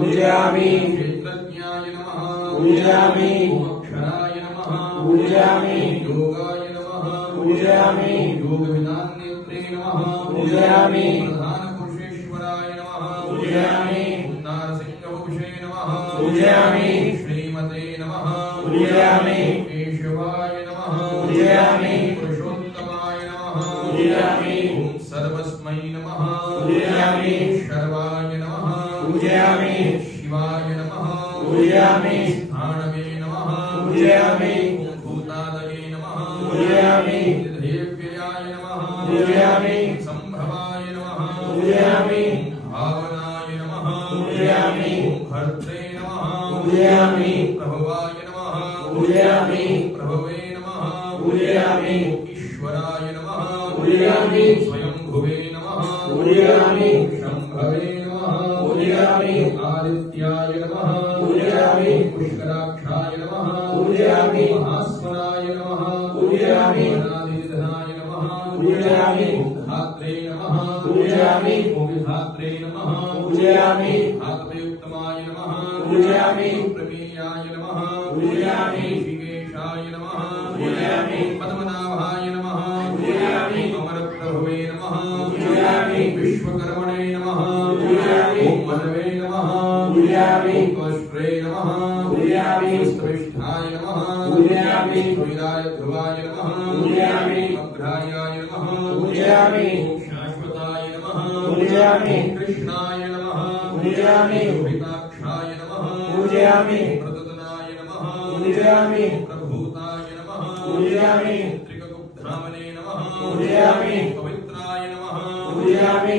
पूजयामि क्षेत्रज्ञाय नमः पूजयामि अक्षराय नमः पूजयामि योगाय नमः पूजयामि योगविदान्नेत्रे नमः पूजयामि प्रधानपुरुषेश्वराय नमः पूजयामि नारसिंहवपुषे नमः पूजयामि श्रीमते नमः पूजयामि केशवाय नमः पूजयामि पुरुषोत्तमाय नमः पूजयामि सर्वस्मै नमः पूजयामि शर्वाय नमः पूजयामि शिवाय नमः पूजयामि स्थाणवे नमः पूजयामि भूतादये नमः पूजयामि देव्ययाय नमः पूजयामि संभवाय नमः पूजयामि भावनाय नमः पूजयामि भर्त्रे नमः पूजयामि प्रभवाय नमः पूजयामि प्रभवे नमः पूजयामि ईश्वराय नमः पूजयामि स्वयंभुवे नमः पूजयामि शंभवे नमः पूजयामि आदित्याय नमः पूजयामि पुष्कराक्षाय नमः पूजयामि महास्वराय नमः पूजयामि अनादिनिधनाय नमः पूजयामि धात्रे नमः पूजयामि विधात्रे नमः पूजयामि धातुयुक्तमाय नमः पूजयामि प्रमेयाय नमः पूजयामि ऋषिकेशाय नमः पूजयामि पद्मनाभाय नमः पूजयामि अमरप्रभवे नमः पूजयामि विश्वकर्मणे नमः पूजयामि मनवे नमः पूजयामि त्वष्ट्रे नमः पूजयामि स्त्रिष्ठाय नमः पूजयामि ध्रुवाय ध्रुवाय नमः पूजयामि अग्रायाय नमः पूजयामि शाश्वताय नमः पूजयामि कृष्णाय नमः पूजयामि लोहिताक्षाय नमः पूजयामि प्रददनाय नमः पूजयामि प्रभूताय नमः पूजयामि त्रिककुब्धामने नमः पूजयामि पवित्राय नमः पूजयामि